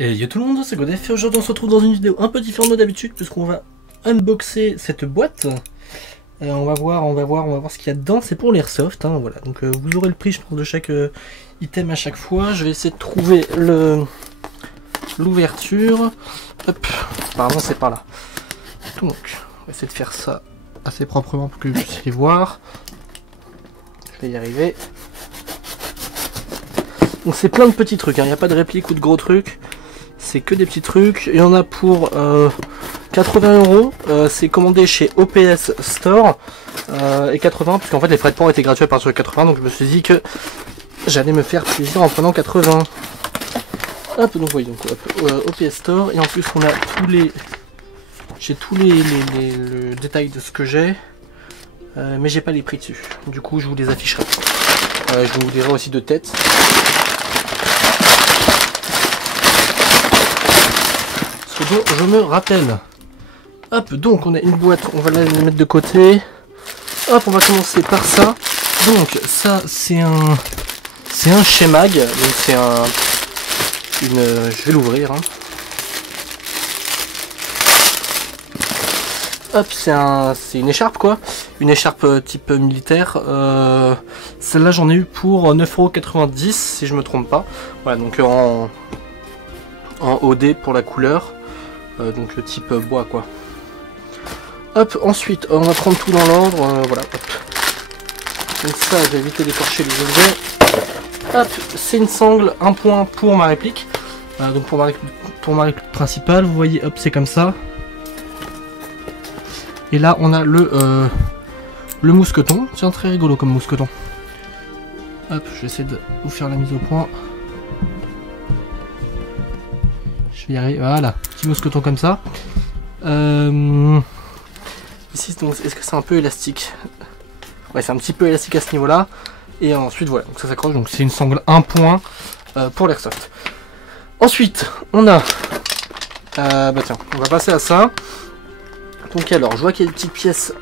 Et yo tout le monde, c'est Godef et aujourd'hui on se retrouve dans une vidéo un peu différente de d'habitude puisqu'on va unboxer cette boîte. On va voir ce qu'il y a dedans. C'est pour l'airsoft, hein, voilà. Donc vous aurez le prix, je pense, de chaque item à chaque fois. Je vais essayer de trouver l'ouverture. Hop, apparemment c'est par là. Donc on va essayer de faire ça assez proprement pour que vous puissiez voir. Je vais y arriver. Donc c'est plein de petits trucs, il n'y a pas de réplique ou de gros trucs. C'est que des petits trucs. Il y en a pour 80 €. C'est commandé chez OPS Store. Et 80, puisqu'en fait les frais de port étaient gratuits à partir de 80. Donc je me suis dit que j'allais me faire plaisir en prenant 80. Hop, donc voyons, OPS Store. Et en plus on a j'ai le détail de ce que j'ai. Mais j'ai pas les prix dessus. Du coup je vous les afficherai. Je vous dirai aussi de tête. Ce dont je me rappelle. Hop, donc on a une boîte, on va la mettre de côté. Hop, on va commencer par ça. Donc ça c'est un Shemag. Donc c'est je vais l'ouvrir. Hein. Hop, c'est une écharpe quoi. Une écharpe type militaire. Celle-là j'en ai eu pour 9,90 € si je me trompe pas. Voilà, donc en OD pour la couleur. Donc le type bois quoi. Hop, ensuite on va prendre tout dans l'ordre. Voilà, hop. Donc ça, je vais éviter d'écorcher les objets. Hop, c'est une sangle, un point pour ma réplique. Donc pour ma réplique principale, vous voyez, hop, c'est comme ça. Et là on a le mousqueton. Tiens, très rigolo comme mousqueton. Hop, je vais essayer de vous faire la mise au point. Je vais y arriver, voilà, petit mousqueton comme ça. Ici, est-ce que c'est un peu élastique? Ouais, c'est un petit peu élastique à ce niveau-là. Et ensuite, voilà, donc ça s'accroche. Donc c'est une sangle un point pour l'airsoft. Ensuite, on a... bah tiens, on va passer à ça. Donc alors, je vois qu'il y a des petites pièces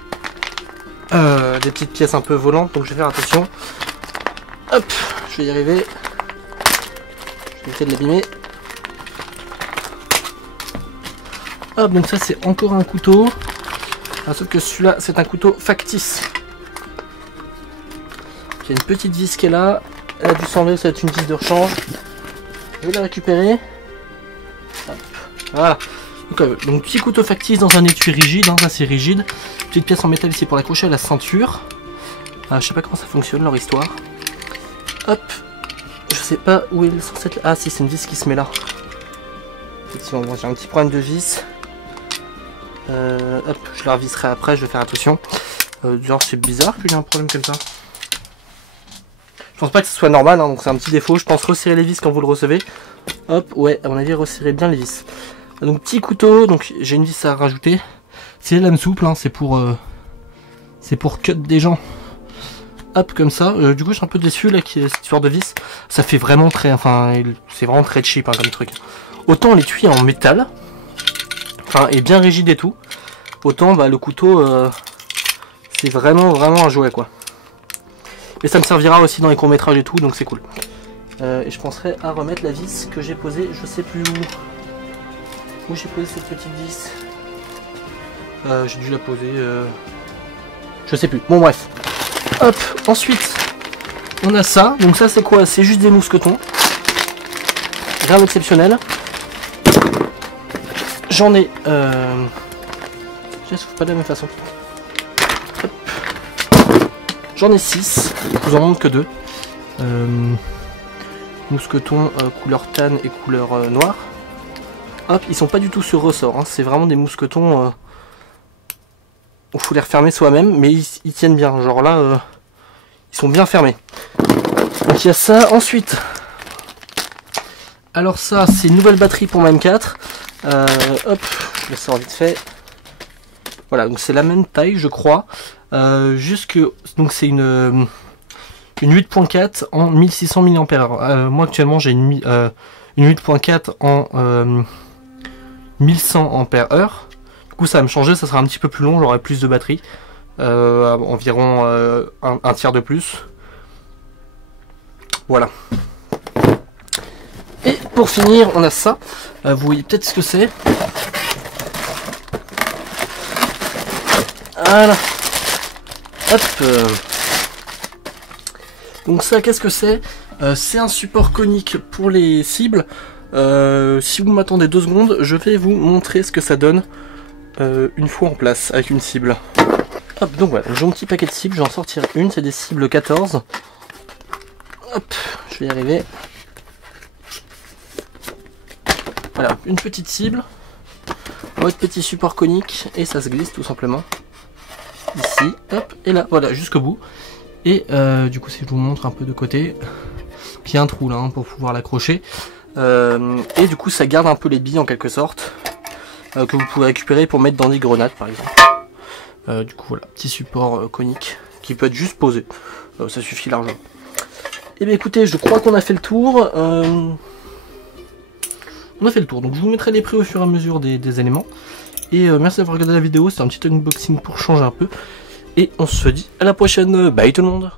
un peu volantes, donc je vais faire attention. Hop, je vais y arriver. Je vais éviter de l'abîmer. Hop, donc ça c'est encore un couteau. Ah, sauf que celui-là c'est un couteau factice. Il y a une petite vis qui est là. Elle a dû s'enlever, ça va être une vis de rechange. Je vais la récupérer. Hop, voilà. Donc petit couteau factice dans un étui rigide, hein, ça c'est rigide. Petite pièce en métal ici pour l'accrocher à la ceinture. Je sais pas comment ça fonctionne leur histoire. Hop, je sais pas où est censé être. Ah si, c'est une vis qui se met là. Effectivement, bon, j'ai un petit problème de vis. Hop, je la revisserai après, je vais faire attention. Genre c'est bizarre qu'il y ait un problème comme ça. Je pense pas que ce soit normal, hein, donc c'est un petit défaut. Je pense resserrer les vis quand vous le recevez. Hop, ouais, à mon avis, resserrez bien les vis. Donc petit couteau, donc j'ai une vis à rajouter. C'est lame souple, hein, c'est pour cut des gens. Hop, comme ça. Du coup, je suis un peu déçu là qu'il y ait cette histoire de vis. Ça fait vraiment très, enfin, c'est vraiment très cheap hein, comme truc. Autant l'étui en métal, enfin, est bien rigide et tout. Autant bah, le couteau, c'est vraiment un jouet quoi. Et ça me servira aussi dans les courts métrages et tout, donc c'est cool. Et je penserai à remettre la vis que j'ai posée, je sais plus où j'ai posé cette petite vis. J'ai dû la poser, je sais plus. Bon bref. Hop, ensuite on a ça. Donc ça c'est quoi? C'est juste des mousquetons. Rien d'exceptionnel. J'en ai... je souffle pas de la même façon. J'en ai 6. Je vous en montre que 2. Mousquetons couleur tan et couleur noire. Hop, ils sont pas du tout sur ressort. Hein. C'est vraiment des mousquetons... il faut les refermer soi-même. Mais ils tiennent bien. Genre là, ils sont bien fermés. Donc il y a ça. Ensuite... Alors ça, c'est une nouvelle batterie pour ma M4. Hop, je le sors vite fait. Voilà, donc c'est la même taille, je crois. Juste que donc c'est une 8.4 en 1600 mAh. Moi actuellement j'ai une 8.4 en 1100 Ah. Du coup ça va me changer, ça sera un petit peu plus long, j'aurai plus de batterie. Environ un tiers de plus. Voilà. Et pour finir, on a ça. Vous voyez peut-être ce que c'est. Voilà. Hop. Donc ça, qu'est-ce que c'est? C'est un support conique pour les cibles. Si vous m'attendez 2 secondes, je vais vous montrer ce que ça donne une fois en place avec une cible. Hop, donc voilà, j'ai mon petit paquet de cibles, j'en sortirai une, c'est des cibles 14. Hop, je vais y arriver. Voilà, une petite cible, votre petit support conique, et ça se glisse tout simplement. Ici, hop, et là, voilà, jusqu'au bout. Et du coup, si je vous montre un peu de côté, il y a un trou là hein, pour pouvoir l'accrocher. Et du coup, ça garde un peu les billes en quelque sorte, que vous pouvez récupérer pour mettre dans des grenades par exemple. Du coup, voilà, petit support conique qui peut être juste posé, ça suffit largement. Et bien écoutez, je crois qu'on a fait le tour. On a fait le tour, donc je vous mettrai les prix au fur et à mesure des éléments. Et merci d'avoir regardé la vidéo, c'est un petit unboxing pour changer un peu. Et on se dit à la prochaine, bye tout le monde!